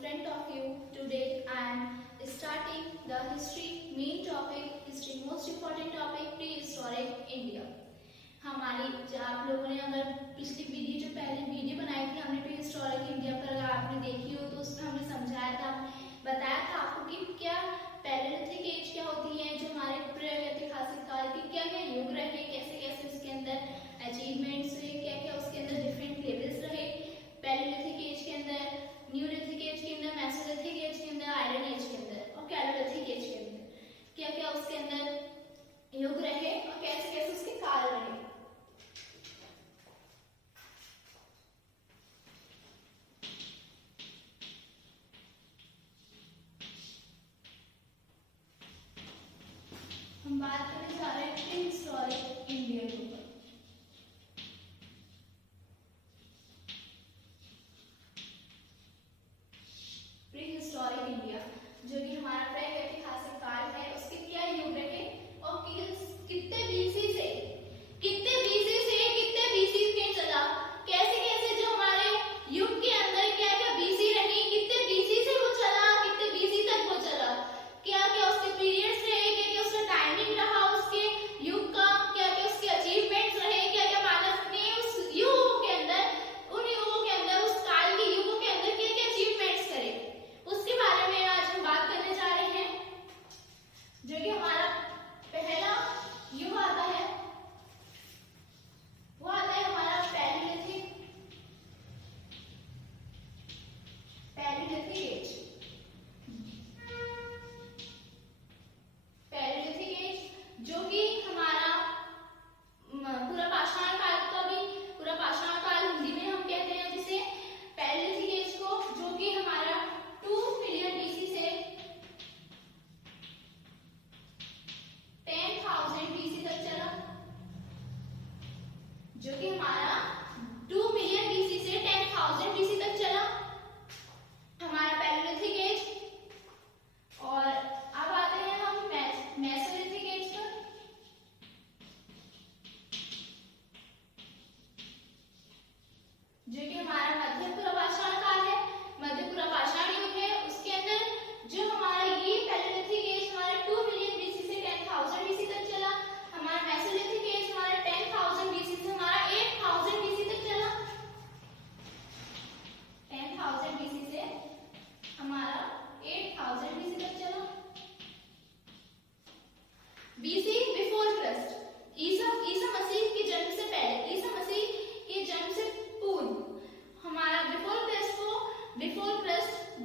front of you. Today I am starting the history main topic, history most important topic, prehistoric India. हमारी आप लोगों ने अगर पिछली वीडियो जो पहले वीडियो बनाई थी हमने प्रीहिस्टोरिक इंडिया पर, अगर आपने देखी हो तो उसमें हमने समझाया था, बताया था आपको कि क्या पैलेलिथिक एज क्या होती है, जो हमारे प्रागैतिहासिक काल के क्या क्या युग रहे, कैसे कैसे उसके अंदर अचीवमेंट्स हुए, क्या क्या उसके अंदर डिफरेंट लेवल्स रहे, पैलेलिथिक एज के अंदर, न्यूलिथिक एज के अंदर, मेसोलिथिक एज के अंदर, आयरन एज के अंदर और कैलोलिथिक एज के अंदर क्या क्या उसके अंदर युग रहे और कैसे कैसे उसके काल रहे। हम बात करने जा रहे हैं प्रीहिस्टोरिक इंडिया के ऊपर। प्रीहिस्टोरिक इंडिया जो कि हमारा प्रागैतिहासिक काल है, उसके क्या युग रहे और कितने बीसी से कितने बीसी में चला, कैसे कैसे जो हमारे युग के अंदर क्या क्या बीसी रही, कितने बीसी से वो चला, कितने बीसी तक वो चला, क्या क्या उसके पीरियड्स रहे, क्या क्या उसका टाइमिंग रहा उसके युग का, क्या क्या उसके अचीवमेंट्स रहे, क्या क्या मानव ने उस युगों के अंदर, उन युगों के अंदर, उस काल के युगों के अंदर क्या क्या अचीवमेंट्स करे, उसके बारे में आज हम बात करने जा रहे हैं। जो कि हमारा पहला युग आता है वो आता है हमारा पैलेलिथिक एज। पैलेलिथिक एज जो कि हमारा पूरा पाषाण काल का भी, पूरा पाषाण काल हिंदी में हम कहते हैं जिसे पैलेलिथिक एज को, जो कि हमारा 2 मिलियन बीसी से 10,000 बीसी तक चला, जो कि हमारा 2 मिलियन बीसी से 10,000 बीसी तक चला हमारा पैलेलिथिक एज। और अब आते हैं हम मेसोलिथिक एज पर। जो कि हमारा मध्य पूर्व पाषाण काल है, मध्य पूर्व पाषाण युग है, उसके अंदर जो हमारा ये पैलेलिथिक एज हमारा 2 मिलियन बीसी से 10,000 बीसी तक चला, हमारा मेसोलिथिक एज हमारा 10,000 बीसी से हमारा 8,000 बीसी तक चला, 10,000 बीसी से हमारा 8,000 बीसी तक चला। BC before Christ, Isa Masih के जन्म से पहले, ईसा मसीह के जन्म से पूर्व हमारा बिफोर क्राइस्ट को, बिफोर क्राइस्ट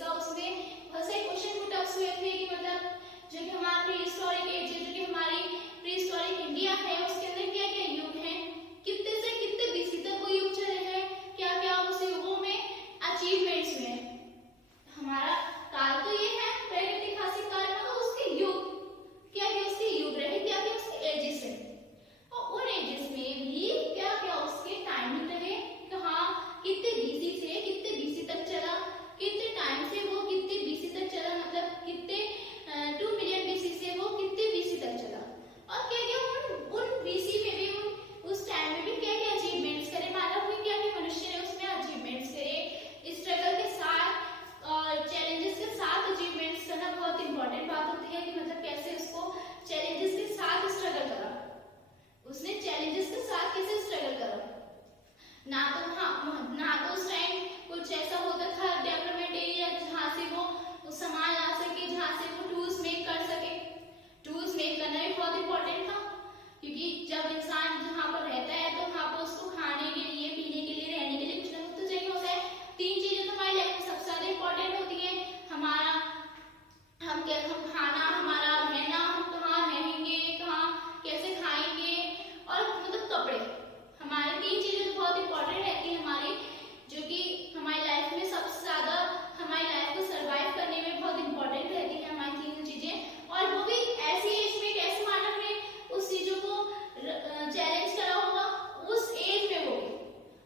का उसमें बहुत से क्वेश्चन पुटअप्स हुए थे कि मतलब जो कि हमारा प्री हिस्टोरिक एज जो कि हमारी प्री हिस्टोरिक इंडिया है उसके अंदर क्या क्या युग है, कितने से कितने बीसी तक वो युग चले हैं, क्या क्या उस युगों में अचीवमेंट्स हुए। हमारा काल तो ये है प्रागैतिहासिक काल में, तो उसके युग क्या क्या उसके युग रहे, क्या क्या उसके एजेस है, और उन एजेस में भी क्या क्या उसके टाइमिंग रहे, कहाँ कितने बीसी से कितने बीसी तक चला, कितने टाइम से वो कितने बीसी तक चला, मतलब कितने 2 मिलियन बीसी से वो कितने बीसी तक चला, और क्या क्या उन बीसी में भी उस टाइम में भी क्या क्या अचीवमेंट्स करे, मानव ने क्या क्या मनुष्य ने उसमें अचीवमेंट्स करे। स्ट्रगल के साथ और चैलेंजेस के साथ अचीवमेंट्स करना बहुत इंपॉर्टेंट बात होती है कि मतलब कैसे उसको चैलेंजेस के साथ स्ट्रगल करा, उसने चैलेंजेस के साथ कैसे स्ट्रगल करा। ना तो उस टाइम कुछ ऐसा होता था डेवलपमेंट एरिया जहाँ से वो सामान ला सके, जहाँ से वो टूल्स मेक कर सके। टूल्स मेक करना भी बहुत इंपॉर्टेंट था, क्योंकि जब इंसान जहाँ पर रहता है तो वहाँ पर उसको खाने के लिए, पीने के लिए, रहने के लिए कुछ ना कुछ तो चाहिए होता है। 3 चीजें तो हमारी लाइफ में सबसे ज्यादा इंपॉर्टेंट होती है, हमारा हम खाना, हमारा रहना, हम कहाँ रहेंगे, कहाँ कैसे खाएंगे, और मतलब कपड़े। हमारे 3 चीजें तो बहुत इंपॉर्टेंट रहती है हमारी, जो कि हमारी लाइफ में सबसे ज्यादा हमारी लाइफ को सर्वाइव करने में बहुत इंपॉर्टेंट रहती है हमारी 3 चीजें। और वो भी ऐसी एज में कैसे मानव ने उस चीजों को चैलेंज करा होगा, उस एज में वो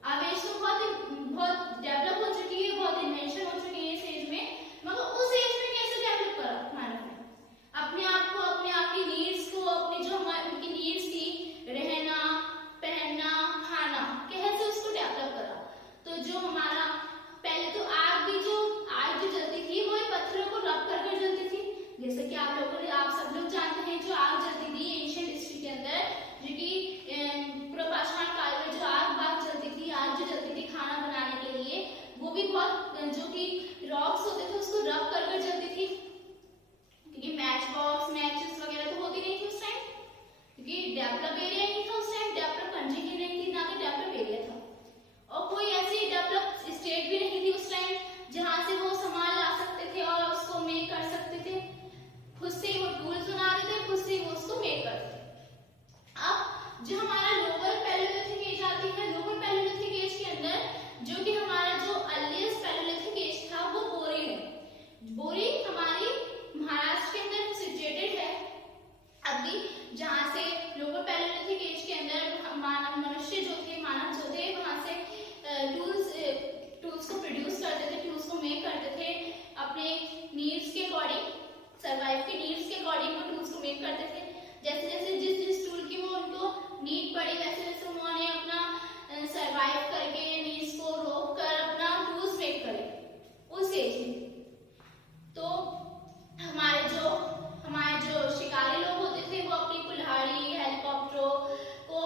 अब एज तो बहुत डेवलप हो चुकी है, बहुत इन्वेंशन हो चुकी है इस एज में, मगर उस एज में कैसे डेवलप करा मानव ने अपने आप को, अपने आप की नीड्स को, अपनी जो उनकी नीड्स थी, रहना, पहनना, खाना, कैसे उसको डेवलप करा। तो जो हमारा पहले तो आग जो जलती थी वो पत्थरों को रब कर जलती थी, जैसे कि आप सब लोग जानते हैं जो आग जलती थी एंशिएंट हिस्ट्री के अंदर, जो कि पुरापाषाण काल में जो आग जलती थी, आग जो जलती थी खाना बनाने के लिए, वो भी बहुत जो कि रॉक्स होते थे उसको रब कर जलती थी, क्योंकि मैचेस वगैरह तो होती नहीं थी उस टाइम, क्योंकि डेवलप एरिया नहीं था उस टाइम, डेवलप कंट्री ही नहीं थी, ना कि डेवलप एरिया था, और कोई ऐसी डेवलप स्टेट भी नहीं थी उस टाइम जहां से वो सामान ला सकते थे और उसको मेक कर सकते थे, खुद से वो टूल्स बनाते थे, खुद से वो उसको मेक करते थे। अब जो हमारा लोअर पैलियोलिथिक एज आती है, लोअर पैलियोलिथिक एज के अंदर जो कि हमारा जो अर्लीस्ट पैलियोलिथिक एज था वो बोरी है। बोरी हमारी महाराष्ट्र के अंदर सिचुएटेड है अभी, जहाँ से लोअर पैलियोलिथिक एज के अंदर मनुष्य जो थे, मानव जो थे, वहां से टूल्स को प्रोड्यूस करते थे, टूल्स को मेक करते थे, अपने नीड्स के अकॉर्डिंग, सर्वाइव के नीड्स के अकॉर्डिंग वो टूल्स को मेक करते थे। जैसे जैसे जिस टूल की वो उनको नीड पड़ी, वैसे वैसे उन्होंने अपना सर्वाइव करके नीड्स को रोक कर अपना टूल्स मेक करे उस एज में। तो हमारे जो शिकारी लोग होते थे वो अपनी कुल्हाड़ी, हेलीकॉप्टरों को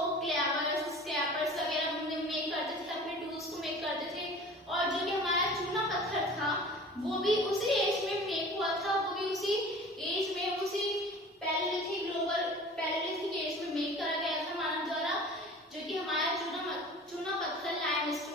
स्क्रैपर्स वगैरह मेक करते थे, अपने टूल्स को मेक करते थे, और जो कि हमारा चूना पत्थर था वो भी उसी एज में मेक हुआ था, वो भी उसी एज में, उसी पैलियोलिथिक लोअर पैलियोलिथिक एज में मेक करा गया था मानव द्वारा, जो कि हमारा चूना पत्थर लाइमस्टोन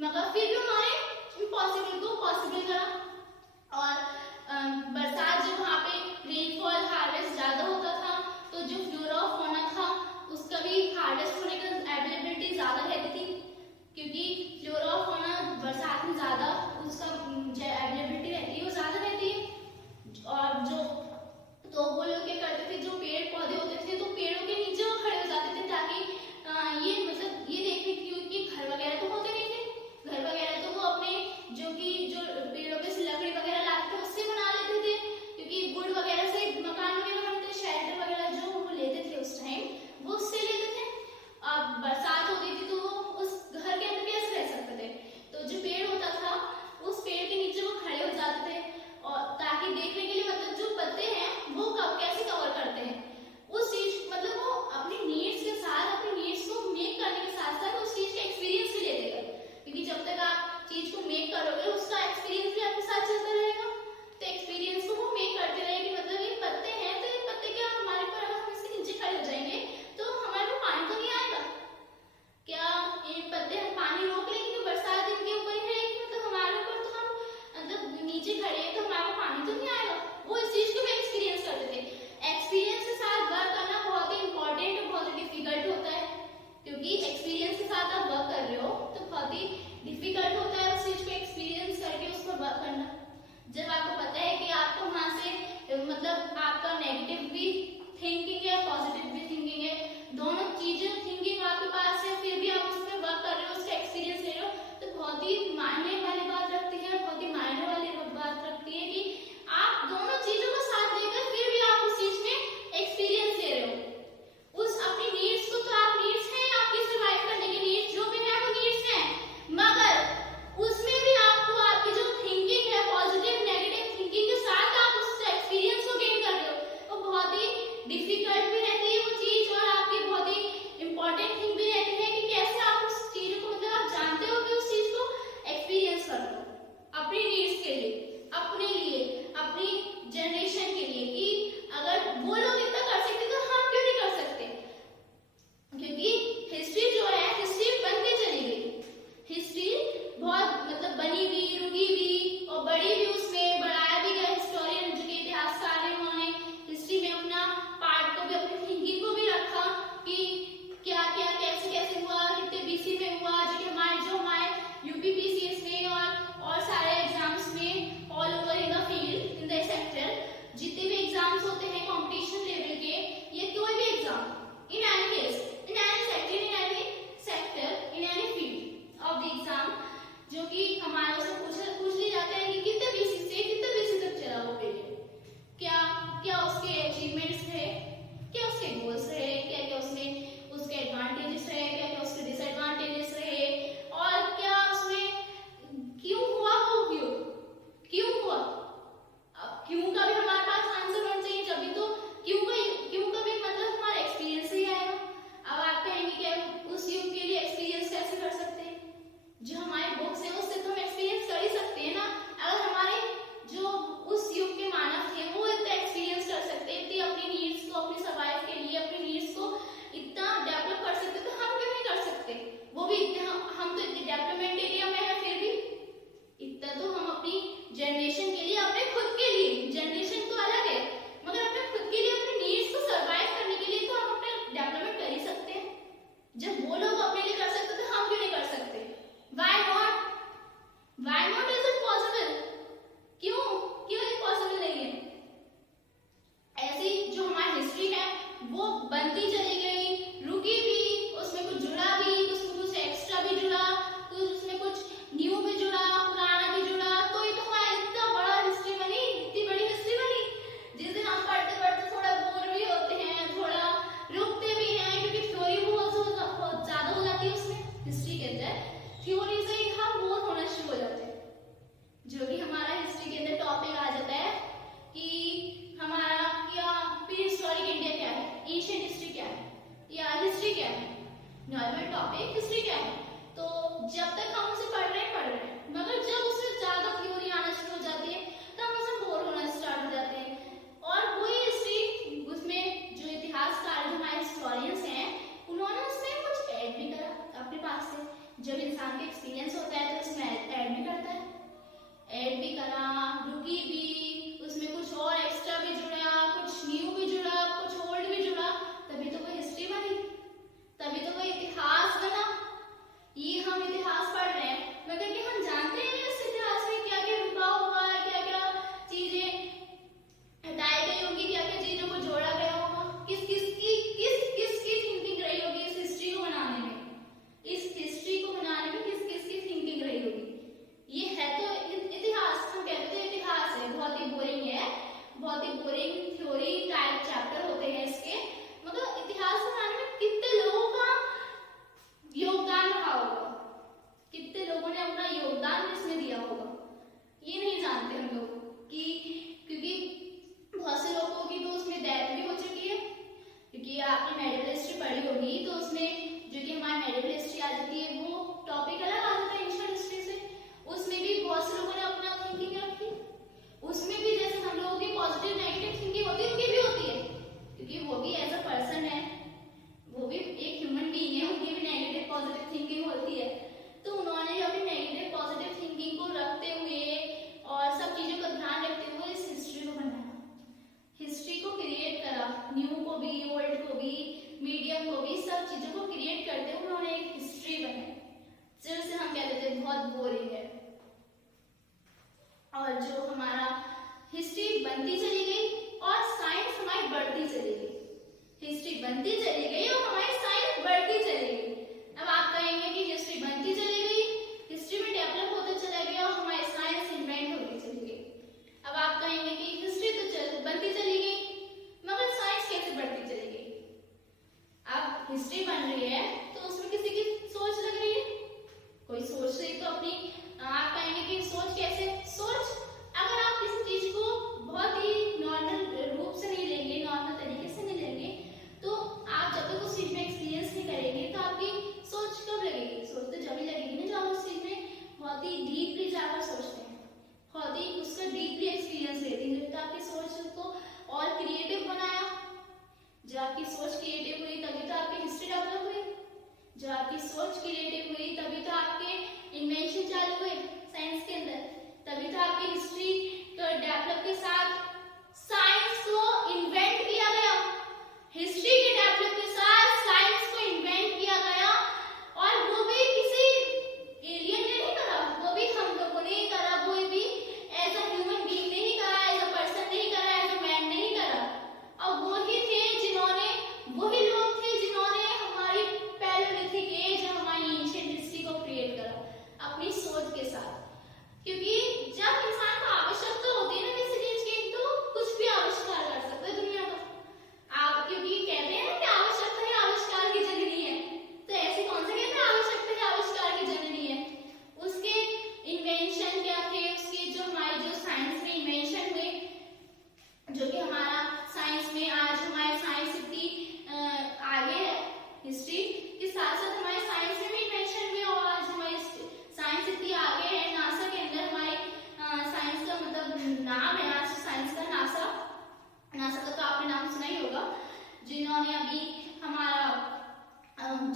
मगर फिर भी उन्होंने इम्पॉसिबल को पॉसिबल करा। और बरसात जब वहाँ पे रेनफॉल हार्वेस्ट ज्यादा होता था तो जो फ्लोरा और फौना था उसका भी हार्वेस्ट होने का अवेलेबिलिटी ज्यादा रहती थी, क्योंकि फ्लोरा और फौना बरसात में ज्यादा उसका जो अवेलेबिलिटी रहती है वो ज्यादा रहती है। और जो तो वो लोग क्या करते थे, जो पेड़ पौधे होते थे तो पेड़ों के नीचे वो खड़े हो जाते थे ताकि ये मतलब ये देखने की घर वगैरह तो होते नहीं थे, घर वगैरह तो वो अपने जो पेड़ों पे से लकड़ी वगैरह लाते थे उससे बना लेते थे, क्योंकि वुड वगैरह से मकान वगैरह बनते, शेल्टर वगैरह जो वो लेते थे उस टाइम वो उससे लेते थे। अब बरसात होती थी तो वो उस घर के अंदर कैसे रह सकते थे, तो जो पेड़ होता था उस पेड़ के नीचे वो खड़े हो जाते थे और ताकि देखने के लिए मतलब जो पत्ते हैं वो कैसे कवर करते हैं उस चीज, मतलब वो अपनी नीड्स के साथ अपनी नीड्स को मेक करने के साथ साथ उस चीज का एक्सपीरियंस भी लेते गए, क्योंकि जब तक आप चीज को मेक करोगे उसका एक्सपीरियंस भी आपके साथ चलता रहेगा। तो एक्सपीरियंस को वो मेक करते रहेंगे, मतलब ये पत्ते हैं तो ये पत्ते क्या हमारे पर अगर हम इसके नीचे खड़े हो जाएंगे तो हमारे को पानी तो नहीं आएगा क्या, ये पत्ते पानी रोक लेंगे तो बरसात इनके ऊपर ही रहेगी, मतलब हमारे ऊपर तो हम मतलब नीचे खड़े हैं तो हमारे को पानी तो नहीं आएगा। वो इस चीज को भी एक्सपीरियंस करते थे। एक्सपीरियंस के साथ वर्क करना बहुत ही इंपॉर्टेंट और बहुत ही डिफिकल्ट होता है, क्योंकि एक्सपीरियंस के साथ आप वर्क कर रहे हो तो बहुत ही डिफिकल्ट होता है उस चीज को एक्सपीरियंस करके उस पर वर्क करना। जब आपको पता है कि आपको वहां से मतलब आपका नेगेटिव भी थिंकिंग है पॉजिटिव भी थिंकिंग है, दोनों चीजें थिंकिंग आपके पास है, फिर भी आप उस पर वर्क कर रहे हो, उसका एक्सपीरियंस ले रहे हो, तो बहुत ही मायने वाली बात रखती है, बहुत ही मायने वाली बात रखती है कि आप दोनों चीजों को साथ लेकर फिर भी आप उस चीज में एक्सपीरियंस ले रहे हो। उस अपनी नीड्स को तो आप नीड्स हैं आपकी सर्वाइव करने की नीड्स जो भी है वो नीड्स हैं, मगर उसमें भी आपको आपकी जो थिंकिंग है पॉजिटिव नेगेटिव थिंकिंग के साथ आप उस एक्सपीरियंस को गेन कर रहे हो। वो बहुत ही डिफिकल्ट भी रहती है वो चीज और आपकी बहुत ही इंपॉर्टेंट थिंग भी रहती है कि कैसे आप उस चीज को मतलब आप जानते हो कि उस चीज को एक्सपीरियंस कर लो अपनी नीड्स के लिए, अपने लिए, अपनी जनरेशन के लिए, कि अगर वो लोग इतना कर सकते तो हम क्यों नहीं कर सकते, क्योंकि हिस्ट्री जो है हिस्ट्री बनती चली गई, हिस्ट्री बहुत मतलब बनी भी रुकी भी और बड़ी भी, उसमें बढ़ाया भी गया। हिस्टोरियन जो के इतिहासकार हैं उन्होंने हिस्ट्री में अपना पार्ट को भी अपनी थिंकिंग को भी रखा कि क्या क्या कैसे कैसे हुआ, कितने बीसी में हुआ, जो हमारे यूपीपीसीएस में और सारे एग्जाम्स में all over in the field in the sector जितने भी एग्जाम्स होते हैं कंपटीशन लेवल के, ये कोई भी exam in any case in any sector in any field of the exam जो कि हमारे से पूछ ली जाता है कि कितने बीसी से कितने बीसी तक चला वो पीरियड, क्या क्या उसके अचीवमेंट्स रहे, क्या उसके गोल्स रहे, क्या क्या उसमें उसके एडवांटेजेस रहे, क्या क्या उसके डिसएडवांटेजेस रहे, और क्या उसमें क्यों हुआ वो क्यों हुआ। अब क्यों का भी हमारे पास आंसर होना चाहिए, जब तो क्यों का भी मतलब हमारा एक्सपीरियंस ही आएगा। अब आप कहेंगे कि उस युग के लिए एक्सपीरियंस कैसे कर सकते हैं, जो हमारे बुक्स है उससे तो हम एक्सपीरियंस कर ही सकते हैं ना। अगर हमारे जो उस युग के मानव थे वो इतना एक्सपीरियंस कर सकते थे अपनी नीड्स को अपनी सर्वाइव के लिए अपनी नीड्स को इतना डेवलप कर सकते तो हम क्यों नहीं कर सकते। वो भी इतने हम तो इतने डेवलपमेंट एरिया में है, फिर भी इतना तो हम अपनी जनरेशन के लिए अपने खुद के लिए, जनरेशन तो अलग है मगर अपने खुद के लिए अपने नीड्स को सर्वाइव करने के लिए तो हम अपने डेवलपमेंट कर ही सकते हैं। जब वो लोग अपने लिए कर सकते तो हम क्यों नहीं कर सकते। Why not is it possible? क्यों इम्पॉसिबल नहीं है। ऐसी जो हमारी हिस्ट्री है वो बनती चली गई, रुकी भी, उसमें कुछ जुड़ा भी, उसमें कुछ एक्स्ट्रा भी जुड़ा, कुछ उसमें कुछ न्यू भी जुड़ा, पुराना भी जुड़ा, तो ये तो हमारा इतना बड़ा हिस्ट्री बनी, इतनी बड़ी हिस्ट्री बनी। जिस दिन हम पढ़ते पढ़ते थोड़ा बोर भी होते हैं, थोड़ा रुकते भी हैं, क्योंकि थ्योरी बहुत ज्यादा हो जाती है उसमें हिस्ट्री के अंदर, थ्योरी से ही हम बोर होना शुरू हो जाते हैं। जो कि हमारा हिस्ट्री के अंदर टॉपिक आ जाता है कि हमारा क्या प्री हिस्टोरिक इंडिया क्या है, एशियन हिस्ट्री क्या है, या हिस्ट्री क्या है, नॉर्मल टॉपिक हिस्ट्री क्या है। तो जब तक हम उसे पढ़ रहे हैं मगर जब उसमें ज्यादा थ्योरी आना शुरू हो जाती है तब हम उसे बोर होना स्टार्ट हो जाते हैं। और वही हिस्ट्री उसमें जो इतिहासकार जो हमारे हिस्टोरियंस हैं उन्होंने उसमें कुछ ऐड भी करा अपने पास से। जब इंसान का एक्सपीरियंस होता है तो क्योंकि आपने मेडिकल हिस्ट्री पढ़ी होगी तो उसमें जो कि हमारी मेडिकल हिस्ट्री आ जाती है वो टॉपिक अलग आ जाता है एंशिएंट हिस्ट्री से। उसमें भी बहुत से लोगों ने अपना थिंकिंग रखी, उसमें भी जैसे हम लोगों की पॉजिटिव नेगेटिव थिंकिंग होती है उनकी भी होती है, क्योंकि वो भी एज अ पर्सन है, वो भी एक ह्यूमन बीइंग है, उनकी भी नेगेटिव पॉजिटिव थिंकिंग होती है। तो उन्होंने अपनी नेगेटिव पॉजिटिव थिंकिंग को रखते हुए और सब चीजों का ध्यान रखते हुए इस हिस्ट्री को बनाया, हिस्ट्री को क्रिएट करा, न्यू को भी ओल्ड को भी मीडियम को भी सब चीजों को क्रिएट करते हुए उन्होंने एक हिस्ट्री बनाई, जिसे हम कहते थे बहुत बोरिंग है। और जो हमारा हिस्ट्री बनती चली गई और साइंस हमारी बढ़ती चली गई, हिस्ट्री बनती चली गई और हमारी साइंस बढ़ती चली गई। अब आप कहेंगे कि हिस्ट्री बनती चली गई, हिस्ट्री में डेवलप होता चला गया और हमारी साइंस इन्वेंट होती चली गई। अब आप कहेंगे कि हिस्ट्री तो बनती चली गई मगर साइंस कैसे बढ़ती चली गई? अब हिस्ट्री बन रही है तो उसमें किसी की सोच लग रही है, कोई सोच से तो अपनी, आप कहेंगे कि सोच कैसे? सोच अगर आप किसी चीज को बहुत ही नॉर्मल रूप से नहीं लेंगे, नॉर्मल तरीके से नहीं लेंगे, तो आप जब तक उस चीज में एक्सपीरियंस नहीं करेंगे तो आपकी सोच कब लगेगी? सोच तो जब ही लगेगी ना जब उस चीज में बहुत ही डीपली जाकर सोचते हैं, बहुत ही उसका डीपली एक्सपीरियंस लेते हैं। जब तक आपकी सोच को और क्रिएटिव बनाया, जब आपकी सोच क्रिएटिव हुई तभी तो आपकी हिस्ट्री डेवलप हुई, जब आपकी सोच क्रिएटिव हुई तभी तो आपके इन्वेंशन चालू हुए साइंस के अंदर, तभी तो आपकी हिस्ट्री डेवलप के साथ साइंस को इन्वेंट किया गया, हिस्ट्री के डेवलप के साथ साइंस को इन्वेंट किया गया। और वो भी किसी एलियन ने नहीं करा, वो भी हम लोगों ने ही करा, वो भी एज अ ह्यूमन बीइंग नहीं करा, एज अ पर्सन नहीं करा, एज अ मैन नहीं करा। और वो ही थे जिन्होंने, वही लोग थे जिन्होंने हमारी पैलियोलिथिक एज, हमारी एंशिएंट हिस्ट्री को क्रिएट करा अपनी सोच के साथ। क्योंकि जब इंसान को आवश्यकता होती है ना किसी चीज की, तो कुछ भी आविष्कार कर सकता है दुनिया का। आप क्योंकि कहते हैं ना कि आवश्यकता ही आविष्कार की जननी है, तो ऐसी कौन से कहते हैं आवश्यकता ही आविष्कार की जननी है? उसके इन्वेंशन क्या थे, उसके जो हमारे जो साइंस में इन्वेंशन हुए, जो कि हमारा साइंस में आज हमारे साइंस इतनी आगे है, हिस्ट्री के साथ साथ हमारे साइंस में भी इन्वेंशन हुए और आज हमारी साइंस इतनी आगे है। नासा के अंदर हमारे साइंस का मतलब नाम है आज साइंस का नासा, नासा का तो आपने नाम सुना ही होगा, जिन्होंने अभी हमारा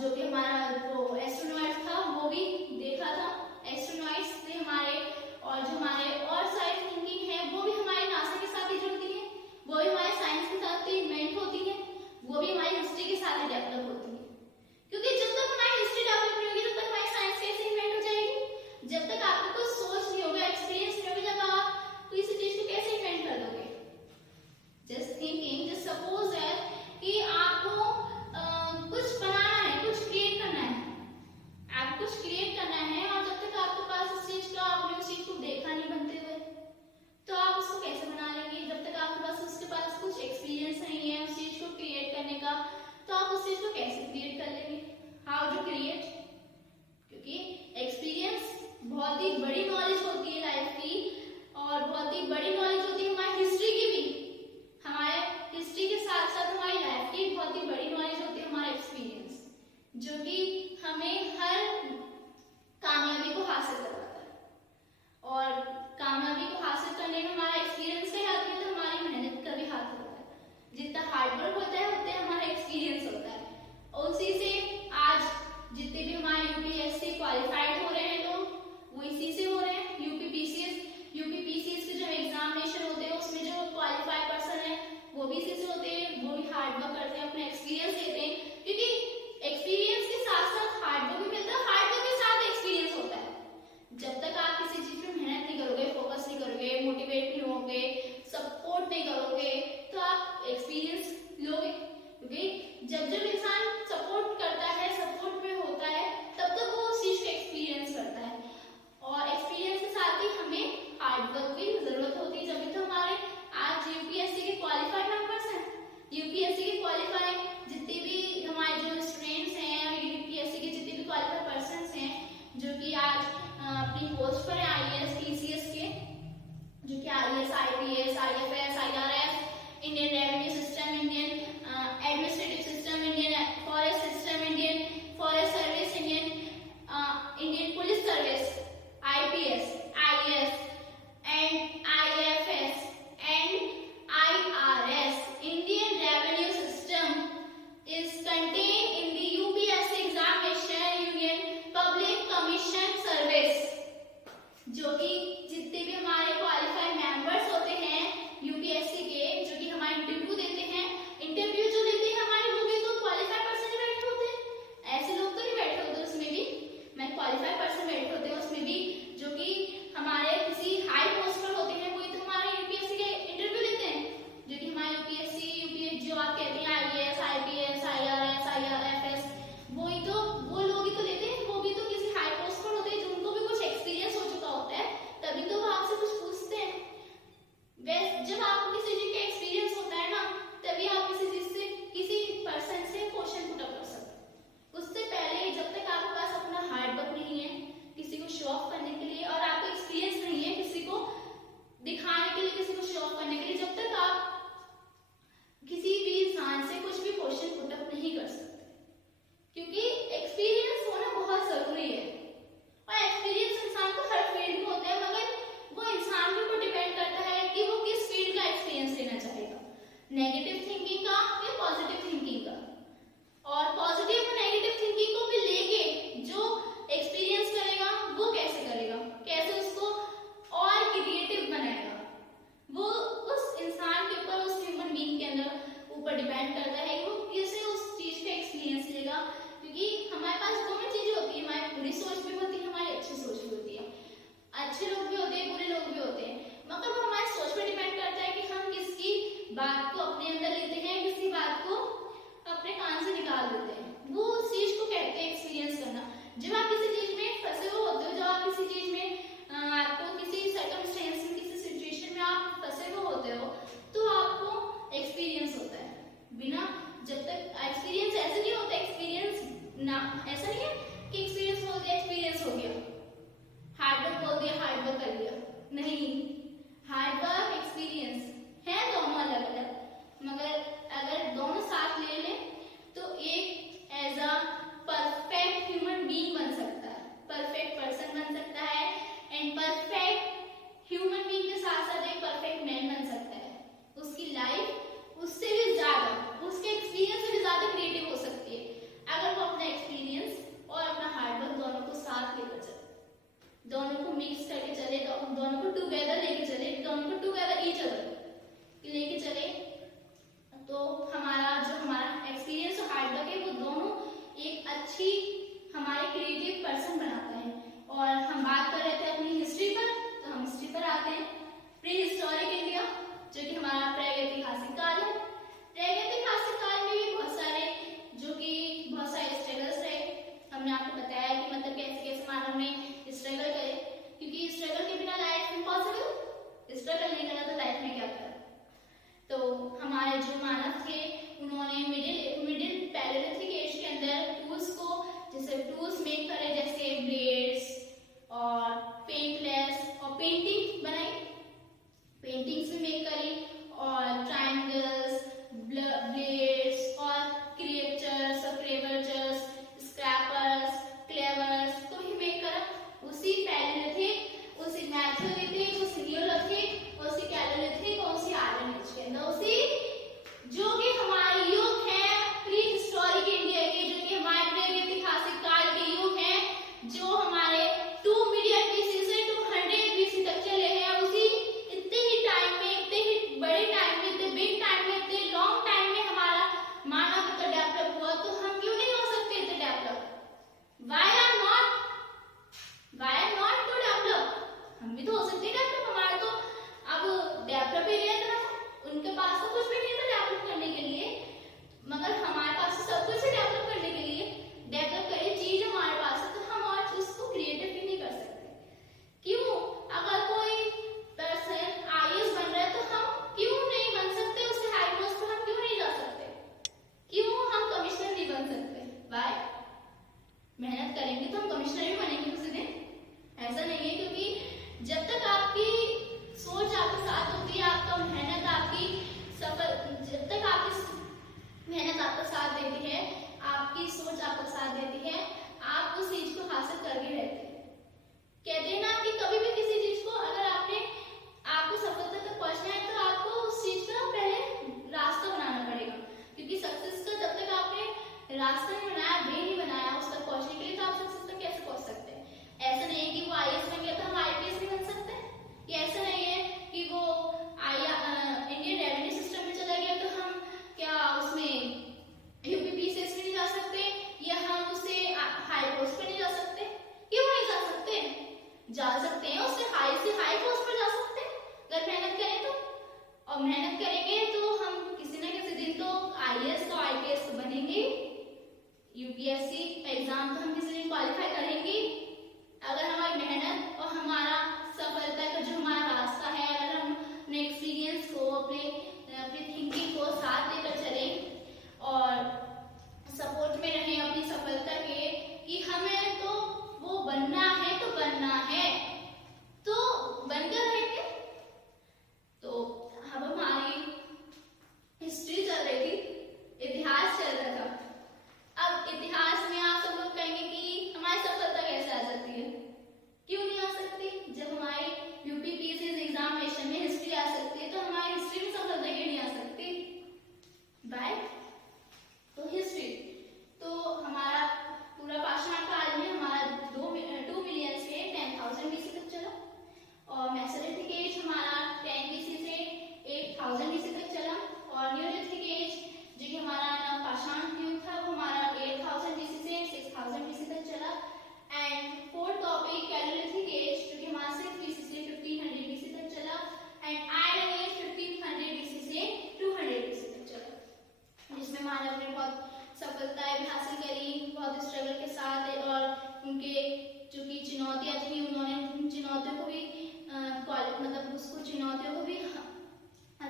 जो कि हमारा वो एस्ट्रोनॉट था वो भी देखा था, एस्ट्रोनॉट्स थे हमारे, और जो हमारे और सारी थिंकिंग है वो भी हमारे नासा के साथ ही जुड़ती है, वो भी हमारे साइंस के साथ ही इन्वेंट होती है, वो भी हमारी हिस्ट्री के साथ ही डेवलप होती है। क्योंकि जब तक हमारी हिस्ट्री डेवलप नहीं होगी तब तक हमारी साइंस कैसे इन्वेंट हो जाएगी? जब तक आपको कोई सोच नहीं होगा, एक्सपीरियंस नहीं होगा, जब आप किसी चीज को कैसे इन्वेंट कर दोगे? Just thinking, just suppose that कि आपको कुछ बनाना है, कुछ क्रिएट करना है, आप कुछ क्रिएट करना है और जब तक आपके पास उस चीज का, आपने उस चीज को देखा नहीं बनते हुए, तो आप उसको कैसे बना लेंगे? जब तक आपके पास उसके पास कुछ एक्सपीरियंस नहीं है उस चीज को क्रिएट करने का, तो आप उस चीज को कैसे क्रिएट कर लेंगे? How to create? क्योंकि एक्सपीरियंस बहुत ही बड़ी नॉलेज होती है लाइफ की, और बहुत ही बड़ी नॉलेज होती है हमारी हिस्ट्री की भी, हमारे हिस्ट्री के साथ साथ हमारी लाइफ की बहुत ही बड़ी नॉलेज होती है हमारा एक्सपीरियंस, जो कि हमें हर कामयाबी को हासिल करवाता है। और कामयाबी को हासिल करने में हमारा एक्सपीरियंस का हाथ में, तो हमारी मेहनत का भी हाथ होता है। जितना हार्डवर्क होता है उतना हमारा एक्सपीरियंस होता है, और उसी से आज जितने भी हमारे यूपीएससी क्वालिफाइड हो रहे हैं लोग, वो इसी से हो रहे हैं। यूपीपीसीएस के जो एग्जामिनेशन होते हैं उसमें जो क्वालिफाइड पर्सन है वो भी इसी से होते हैं, वो भी हार्डवर्क करते हैं, अपना एक्सपीरियंस देते हैं। क्योंकि एक्सपीरियंस के साथ साथ हार्डवर्क भी मिलता है, हार्डवर्क के साथ एक्सपीरियंस होता है। जब तक आप किसी चीज में मेहनत नहीं करोगे, फोकस नहीं करोगे, मोटिवेट नहीं होगे, सपोर्ट नहीं करोगे, तो आप एक्सपीरियंस लोगे। क्योंकि जब जब इंसान सपोर्ट करता है, सपोर्ट में होता है, तब तक वो उस चीज को एक्सपीरियंस करता है। और एक्सपीरियंस के साथ ही हमें हार्डवर्क की जरूरत होती है, जब तो हमारे आज यूपीएससी के क्वालिफाइड मेंबर्स हैं, यूपीएससी के क्वालिफाइड जितने भी हमारे जो स्टूडेंट्स हैं, यूपीएससी के जितने भी क्वालिफाइड पर्सन्स हैं, जो कि आज अपनी पोस्ट पर है आईएएस पीसीएस के, जो कि IAS IPS IFS IRS, Indian revenue system, Indian administrative जो कि जितने भी हमारे क्वालिफाइड मेंबर्स होते हैं यूपीएससी के, जो कि हमारे इंटरव्यू देते हैं, इंटरव्यू जो देते हैं हमारे, वो भी तो क्वालिफाइड पर्सन ही बैठे होते हैं, ऐसे लोग तो नहीं बैठे होते उसमें भी, मैं क्वालिफाइड पर्सन बैठे होते हैं उसमें भी, जो कि हमारे किसी हाई पोस्ट पर होते हैं, वही तो हमारे यूपीएससी के इंटरव्यू देते हैं, जो कि हमारे यूपीएससी जो आप कहते हैं आईएएस, आईपीएस, आईआरएस, आईआरएफएस, वही तो वो लोग ही तो लेते हैं, वो भी तो किसी हाई पोस्ट पर होते हैं, जो उनको भी कुछ एक्सपीरियंस हो चुका होता है, तभी तो वो आपसे कुछ पूछते हैं। वैसे जब आपको किसी चीज का एक्सपीरियंस होता है ना, तभी आप किसी चीज से, किसी पर्सन से क्वेश्चन पुट अप कर सकते हैं। उससे पहले जब तक आपके पास अपना हार्ड वर्क नहीं है किसी को शो ऑफ करने के लिए, और आपको एक्सपीरियंस नहीं है किसी को दिखाने के लिए, किसी को शो ऑफ करने के लिए, जब तक आप किसी भी इंसान से कुछ भी क्वेश्चन पुट अप नहीं कर सकते, क्योंकि एक्सपीरियंस होना बहुत जरूरी है। और एक्सपीरियंस इंसान को हर फील्ड में होता है, मगर वो इंसान के ऊपर डिपेंड करता है कि वो किस फील्ड का एक्सपीरियंस लेना चाहेगा, नेगेटिव थिंकिंग का या पॉजिटिव थिंकिंग का। और पॉजिटिव और नेगेटिव थिंकिंग को भी लेके जो एक्सपीरियंस करेगा वो कैसे करेगा, कैसे उसको और क्रिएटिव बनाएगा, वो उस इंसान के ऊपर, उस ह्यूमन बीइंग के अंदर ऊपर डिपेंड करता है कि वो कैसे उस चीज का एक्सपीरियंस लेगा। क्योंकि हमारे पास दोनों चीजें होती है, हमारी बुरी सोच भी होती है, हमारी अच्छी सोच भी होती है, अच्छे लोग भी होते हैं, बुरे लोग भी होते हैं, मगर वो हमारी सोच पर डिपेंड करता है कि हम किसकी बात को अपने अंदर लेते हैं, किसी बात को अपने कान से निकाल देते हैं, वो उस चीज को कहते हैं एक्सपीरियंस करना। जब आप किसी चीज में फंसे हुए होते हो, जब आप किसी चीज में आपको किसी सर्कमस्टेंस में, किसी सिचुएशन में आप फंसे हुए होते हो, तो आपको एक्सपीरियंस होता है। बिना, जब तक एक्सपीरियंस ऐसे नहीं होता, एक्सपीरियंस ना, ऐसा नहीं है कि एक्सपीरियंस बोल दिया एक्सपीरियंस हो गया, हार्ड वर्क बोल दिया हार्ड वर्क कर लिया, नहीं, हार्ड वर्क एक्सपीरियंस है दोनों अलग अलग, मगर अगर दोनों साथ ले लें तो एक as a perfect human being बन सकता है, परफेक्ट पर्सन बन सकता है, एंड परफेक्ट ह्यूमन बीइंग के साथ साथ एक परफेक्ट मैन बन सकता है। उसकी लाइफ उससे भी ज्यादा, उसके एक्सपीरियंस से भी ज्यादा क्रिएटिव हो सकती है, अगर वो अपना एक्सपीरियंस और अपना हार्ड वर्क दोनों को साथ लेकर चले, दोनों को मिक्स करके चले, दोनों को टुगेदर लेके चले, दोनों को टुगेदर ईच अदर लेके चले, तो हमारा एक्सपीरियंस और हार्ड वर्क है, वो दोनों एक अच्छी हमारे क्रिएटिव पर्सन बनाता है। और हम बात कर रहे थे अपनी हिस्ट्री पर, तो हम हिस्ट्री पर आते हैं। प्री हिस्टोरिक इंडिया, जो कि हमारा प्रागैतिहासिक काल है। प्रागैतिहासिक काल में भी बहुत सारे स्ट्रगल्स रहे। हमने आपको बताया कि मतलब कैसे कैसे मानव ने स्ट्रगल करे, क्योंकि स्ट्रगल के बिना लाइफ इम्पॉसिबल, स्ट्रगल नहीं करना तो लाइफ में क्या करना। तो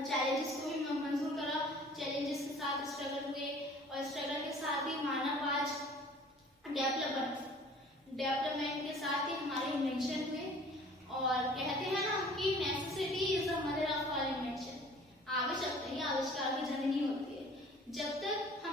चैलेंजेस को भी मंजूर करा, चैलेंजेस के साथ स्ट्रगल हुए और स्ट्रगल के साथ ही मानव आज डेवलपमेंट के साथ ही हमारे इन्वेंशन हुए। और कहते हैं ना कि necessity is the mother of all invention, आवश्यकता ही आविष्कार की जननी होती है। जब तक